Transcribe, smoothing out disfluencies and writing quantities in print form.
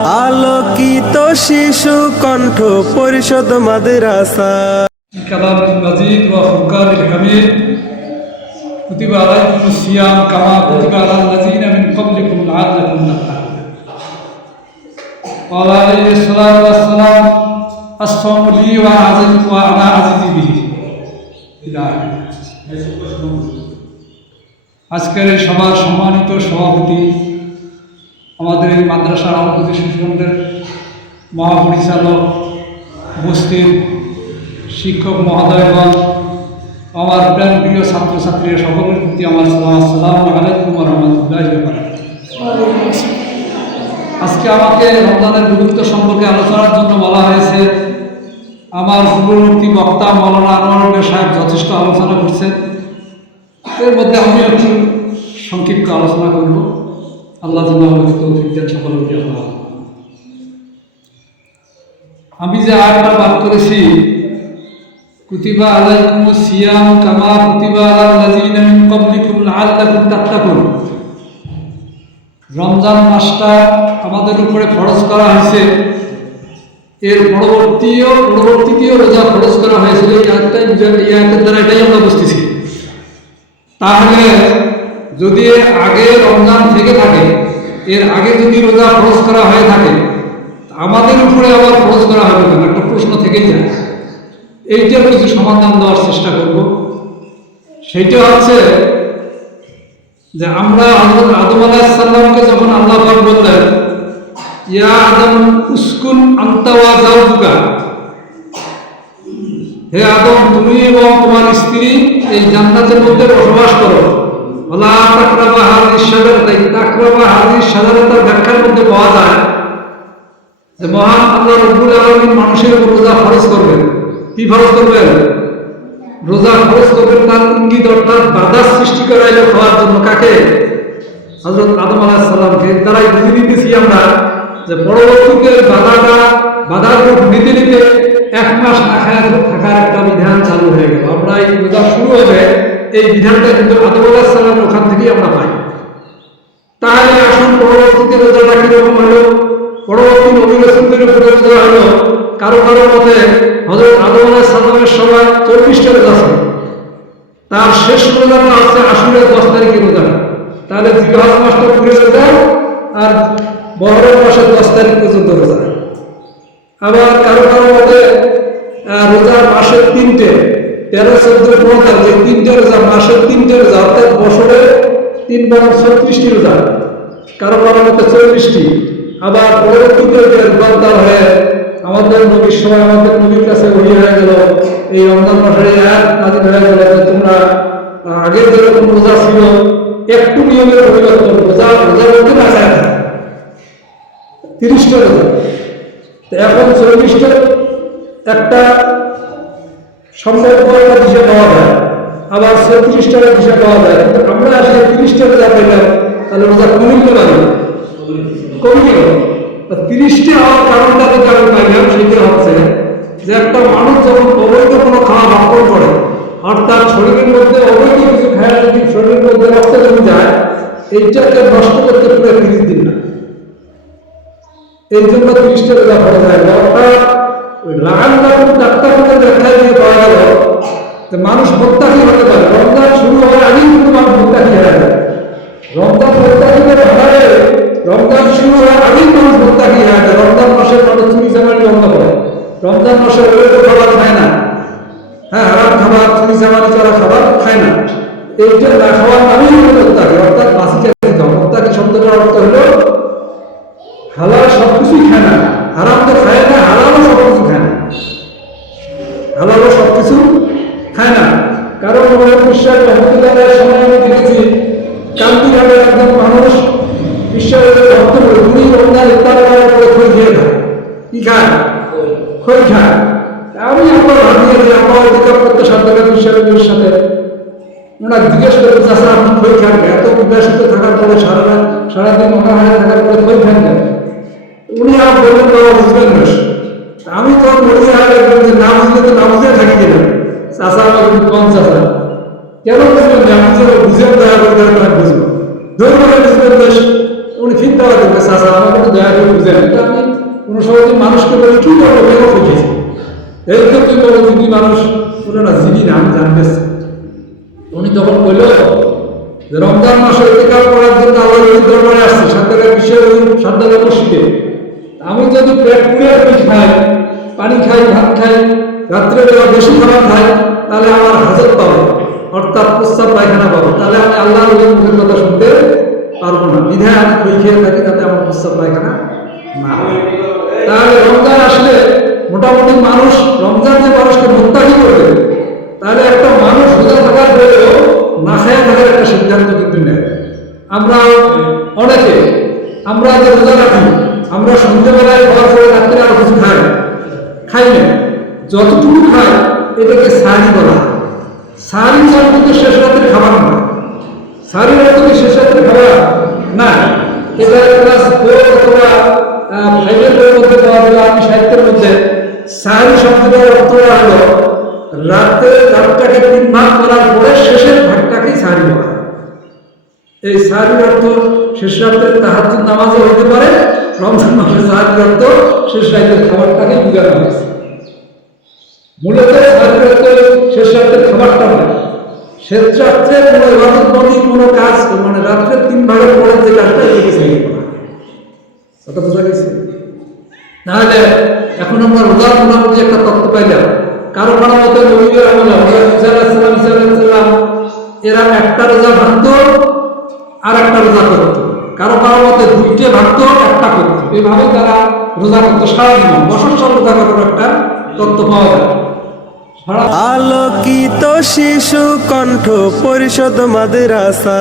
আলোকিত শিশু কণ্ঠ পরিষদ মাদ্রাসা কালামুল মাজিদ ওয়া ফুরকানুল হামিদ কুতিবা আলাইকুমুস সিয়াম কামা কুতিবা আলাল লাযিনা মিন ক্বাবলিকুম লাআল্লাকুম তাত্তাকুন ওয়া আলাইহিস সালাতু ওয়াস সালাম আসসালামু লি ওয়া আযিজ ওয়া আনা আযিজি বিহি আজকের এই সভার সম্মানিত সভাপতি আমাদের এই মাদ্রাসার আলোকিত শিশুদের মহাপরিচালক উপস্থিত শিক্ষক মহোদয়গণ, আমার প্রাণ প্রিয় ছাত্রছাত্রীরা সকলের প্রতি আমার আসসালামু আলাইকুম ওয়া রাহমাতুল্লাহি ওয়া বারাকাতুহু। আজকে আমাকে রমজানের গুরুত্ব সম্পর্কে আলোচনার জন্য বলা হয়েছে। আমার পূর্ববর্তী বক্তা মৌলানা আনোয়ার সাহেব যথেষ্ট আলোচনা করছেন, এর মধ্যে আমি একটু সংক্ষিপ্ত আলোচনা করব। আল্লাহ যেন আমাকে তৌফিক দেন সকলকে। আমি যে আয়াতটা পাঠ করেছি, কুতিবা আলাইকুমুস সিয়াম কামা কুতিবা আলাল লাযিনা মিন ক্বাবলিকুম লাআল্লাকুম তাত্তাকুন, রমজান মাসটা আমাদের উপরে ফরজ করা হয়েছে, এর পরবর্তীতেও রোজা ফরজ করা হয়েছিল। এই আয়াতের দ্বারা এটাই আমরা বুঝতেছি। তাহলে যদি আগে রমজান থেকে থাকে, এর আগে যদি রোজা ফরজ করা হয়ে থাকে, আমাদের উপরে আবার ফরজ করা হবে কেন? একটা প্রশ্ন থেকেই যায়। এইটার কিছু সমাধান দেওয়ার চেষ্টা করব। সেইটা হচ্ছে যে আমরা হযরত আদম আলাইহিস সালামকে যখন আল্লাহ পাক বললেন, ইয়া আদম উসকুন আনতা ওয়া যাওজুকা, হে আদম তুমি এবং তোমার স্ত্রী এই জান্নাতের মধ্যে বসবাস করো। ওয়ালা তাকরাবা হাযিহিশ শাজারাতা, তাকরাবা হাযিহিশ শাজারাতার ব্যাখ্যার মধ্যে পাওয়া যায় যে মহান আল্লাহ রাব্বুল আলামিন মানুষের উপর রোজা ফরজ করবেন। কি ফরজ করবেন? রোজা ফরজ করবেন। তার ইঙ্গিত অর্থাৎ বাধা সৃষ্টি করাইলে খাওয়ার জন্য কাকে? হযরত আদম আলাইহিস সালামকে। দ্বারাই বুঝে নিতেছি আমরা যে পরবর্তীতে বাধার রূপ নিতে নিতে 1 মাস না খায় থাকার একটা বিধান চালু হয়ে গেল। আমরা এই রোজা শুরু হবে, এই বিধানটা কিন্তু আদম আলাইহিস সালামের ওখান থেকেই আমরা পাই। তাহলে আসুন পরবর্তীতে রোজাটা কিরকম হলো, পরবর্তী নবী রাসূলদের উপরে রোজা হলো। কারো মতে হযরত আদম আলাইহিস সালামের সময় 40টা রোজা ছিল। তার শেষ রোজাটা হচ্ছে আশুরার 10 তারিখের রোজা। তাহলে জিলহজ মাসটা পুরো রোজা, আর মুহররম মাসের 10 তারিখ পর্যন্ত রোজা। আবার কারো মতে রোজা মাসের 3টে, 13, 14, 15 যে 3টে রোজা, মাসের 3টে রোজা, অর্থাৎ বছরে 3 বার 36টি রোজা। কারো মতে 40টি। আবার পরবর্তীতে রূপান্তর হয়ে আমাদের নবীর সময় আমাদের নবীর কাছে ওহী হয়ে গেল, এই রমজান মাসের আয়াত নাযিল হয়ে গেল যে তোমরা আগে যেরকম রোজা ছিল একটু নিয়মের পরিবর্তন, রোজার মধ্যে না যায় 30টা রোজা, এখন 40টা একটা সম্ভব দিশা পাওয়া যায়, আবার 36টা দিশা পাওয়া যায়। কিন্তু আমরা আসলে 30টা রোজা পেলাম, তাহলে রোজা কমিতে পারি, কমে গেল। 30টা হওয়ার কারণটা যদি আমি পাইলাম, সেটা হচ্ছে যে একটা মানুষ যখন অবৈধ কোনো খাওয়া ভক্ষণ করে, অর্থাৎ শরীরের মধ্যে অবৈধ কিছু খায়, যদি শরীরের মধ্যে রক্ত জমে যায়, এইটাকে নষ্ট করতে পুরো 30 দিন না। এই জন্য 30টা রোজা ফরজ হয়। অর্থাৎ লাআল্লাকুম তাত্তাকুনের ব্যাখ্যায় দিয়ে পাওয়া গেল যে মানুষ মুত্তাকি হতে পারে। রমজান শুরু হওয়ার আগেই কিন্তু মানুষ মুত্তাকি হয়ে যায়। রমজান মুত্তাকিদের ভাবে রমজান শুরু হওয়ার আগেই মানুষ মুত্তাকি হয়ে যায়। রমজান মাসে মানুষ চুরি চামারি বন্ধ করে, রমজান মাসে অবৈধ খাবার খায় না, হারাম খাবার, চুরি চামারি করা খাবার খায় না। এইটা না খাওয়ার নামেই হলো মুত্তাকি, অর্থাৎ বাঁচিয়ে দিতে হবে। মুত্তাকি শব্দটার অর্থ হলো হালাল সবকিছুই খায় না, হারাম তো খায় না, হালালও সবকিছু খায় না, হালালও সবকিছু খায় না। কারণ বিশ্বাস রহমতুল্লাহের সময় আমি দেখেছি কান্দিঘাটে একজন মানুষ বিশ্বাসের ভক্ত করে উনি রমজান ইফতার করার পরে খই খেয়ে খায়। কি খায়? খই খায়। আমি একবার ভাবিয়ে যে আমার অধিকার করতে সাধ্যকে বিশ্বাসের সাথে ওনার জিজ্ঞেস করে, চাষা আপনি খই খান, এত বিবাসিত থাকার পরে সারাদিন মহাহারে থাকার পরে খই খান কেন? উনি আর বললেন বাবা বুঝবেন না। আমি তখন মনে হয় যে না বুঝলে তো না বুঝে থাকি কিনা। চাষা আমাকে কম চাষা কেন বুঝবেন না? আমি যেন বুঝেন দয়া করে বুঝবো, ধরে বুঝবেন বেশ। উনি ফিট দেওয়া দেবে চাষা আমার একটু দয়া করে বুঝেন, এটা আমি কোনো সময় যদি মানুষকে বলি কি করবো কেন খুঁজেছি, এই তো তুই বলো যদি মানুষ বলে না জিবি না আমি জানতেছি। উনি তখন বলল যে রমজান মাসে ইতিকাফ করার জন্য আল্লাহর দরবারে আসছে সাতটার বিষয়ে সাতটা মসজিদে। আমি যদি পেট পুড়ে খাই, পানি খাই, ভাত খাই, রাত্রে বেলা বেশি খাবার খাই, তাহলে আমার হাজত পাবো, অর্থাৎ প্রস্তাব পায়খানা পাবো, তাহলে আমি আল্লাহর মুখের কথা শুনতে পারবো না। বিধায় আমি খই খেয়ে থাকি যাতে আমার প্রস্তাব পায়খানা না হয়। তাহলে রমজান আসলে মোটামুটি মানুষ, রমজান যে মানুষকে মোত্তাকি করবে, তাহলে একটা মানুষ রোজা থাকার পরেও না খেয়ে থাকার একটা সিদ্ধান্ত কিন্তু নেয়। আমরা অনেকে আমরা যে রোজা রাখি, আমরা সন্ধ্যেবেলায় খাওয়ার পরে রাত্রে আর কিছু খাই না, যতটুকু খাই এটাকে সারি বলা হয়। সারি কিন্তু শেষ রাতের খাবার না, সারি রাত্রে শেষ রাতের খাবার না, এটা ক্লাস 4 অথবা 5 এর মধ্যে পাওয়া যাবে। আমি সাহিত্যের মধ্যে সারি শব্দটার অর্থ হলো রাতে রাতটাকে 3 ভাগ করার পরে শেষের ভাগটাকেই সারি বলা হয়। এই সারির অর্থ শেষ রাতের তাহাজ্জুদ নামাজও হতে পারে, রমজান মাসের সারির অর্থ শেষ রাতের খাবারটাকে বোঝানো হয়েছে। মূলত সারির অর্থ শেষ রাতের খাবারটা নয়, শেষ রাত্রে কোনো ইবাদতবন্দি কোনো কাজ, মানে রাত্রের 3 ভাগের পরে যে কাজটা এটাকে সারি বলা হয়। কথা বোঝা গেছে? তাহলে এখন আমরা রোজার মোটামুটি একটা তত্ত্ব পাইলাম। কারো কারো মতে নবীদের আমলে এরা একটা রোজা ভাঙতো আর একটা রোজা করতো, কারো কারো মতে 2টে ভাঙতো একটা করতো, এইভাবে তারা রোজা করতো সারা জীবন, বছর সব রোজা করার একটা তত্ত্ব পাওয়া যায়। আলোকিত শিশু কণ্ঠ পরিষদ মাদ্রাসা।